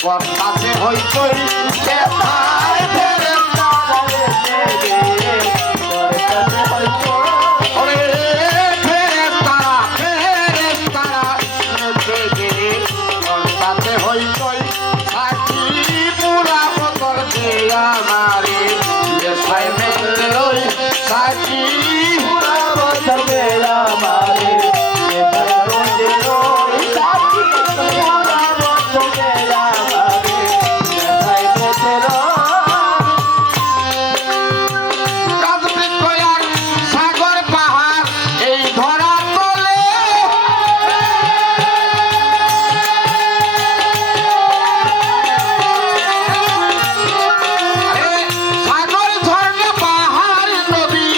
বর্ষাতে হইচই সেথায় ফেরেশতা এসে রে বর্ষাতে হইচই ওরে ফেরেশতারা এসে রে বর্ষাতে হইচই সাকি পুরা বদল দে আমারে নেশায় মেতে রই সাকি পুরা বদল দে আমারে নেশায় মেতে রই সাকি পুরা বদল দে আমারে নেশায় মেতে রই রাজবৃক্ষ আর সাগর পাহাড় এই ধরা তলে সাগর ঝর্ণা পাহাড় নদী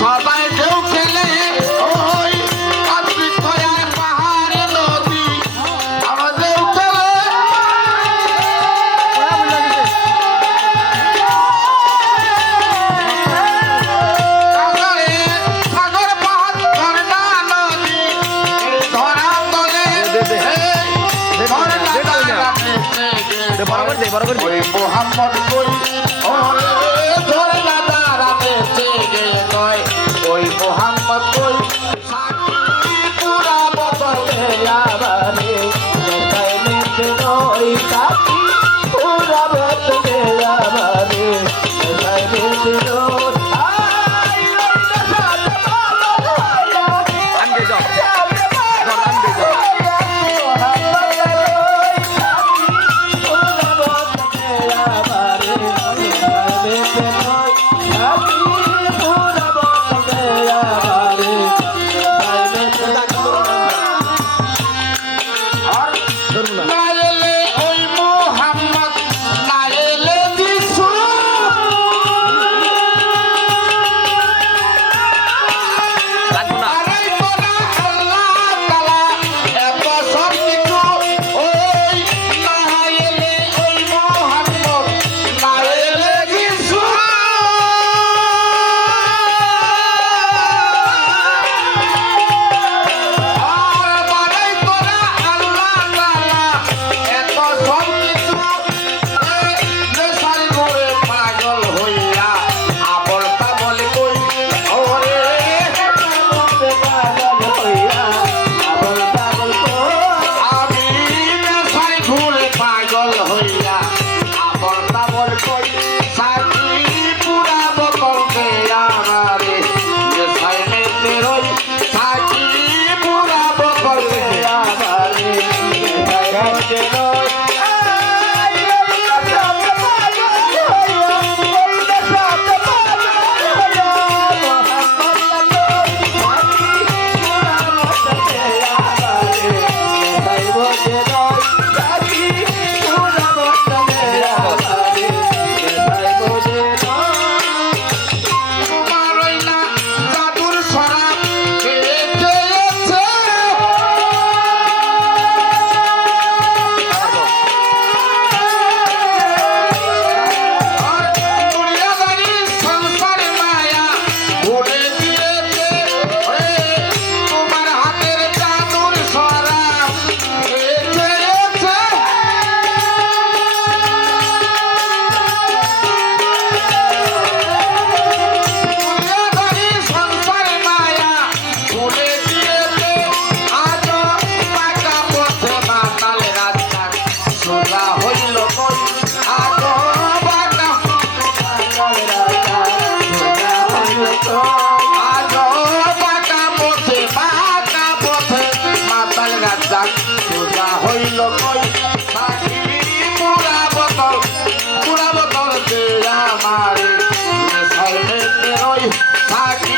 সবাই ঢেউ খেলে ওই রাজবৃক্ষ আর পাহাড় নদী আমার ঢেউ খেলে সাগর পাহাড় ঝর্ণা নদী এই ধরা তলে ওই মোহাম্মদ কই ওরে ঝর্ণা দাঁড়াতে থেকে নয় ওই মোহাম্মদ কই সাকি পুরা বদল দে আমারে নেশায় মেতে রই সাকি পুরা বদল দে আমারে নেশায় মেতে রই নাইলে ওই মোহাম্মদ নাইলে যিশু আরে তোরা আল্লাহ তাআলা এত সব কিছু ওই নাইলে ওই মোহাম্মদ নাইলে যিশু আর বাড়াই তোরা আল্লাহ তাআলা এত সব কিছু নেশায় মরে পাগল হইয়া আবল তাবল কই ওরে পাগল হইয়া আবল তাবল কই আমি নেশায় ঘুরে পাগল হইয়া আবল তাবল কই সাকি পুরা বদল দে আমারে নেশায় মেতে রই সাকি পুরা বদল দে আমারে নেশায় মেতে রই তোমার ওই না জাদুর শরাব খেয়ে খেয়েছে আর দুনিয়াদারি সংসার মায়া ভুলে দিয়েছে তোমার হাতের জাদুর শরাব খেয়ে খেয়েছে দুনিয়াদারি সংসার মায়া ভুলে দিয়েছে আজ পাকা পথে মাতাল রাজা সোজা হইল কই আজ পাকা মাতাল রাজা সোজা হইল কই আজ পাকা পথে মাতাল রাজা সোজা হইল কই সাকি পুরা বদল দে আমারে নেশায় মেতে রই সাকি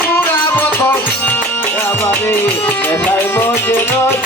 পুরা বদল আমারে নেশায় মেতে রই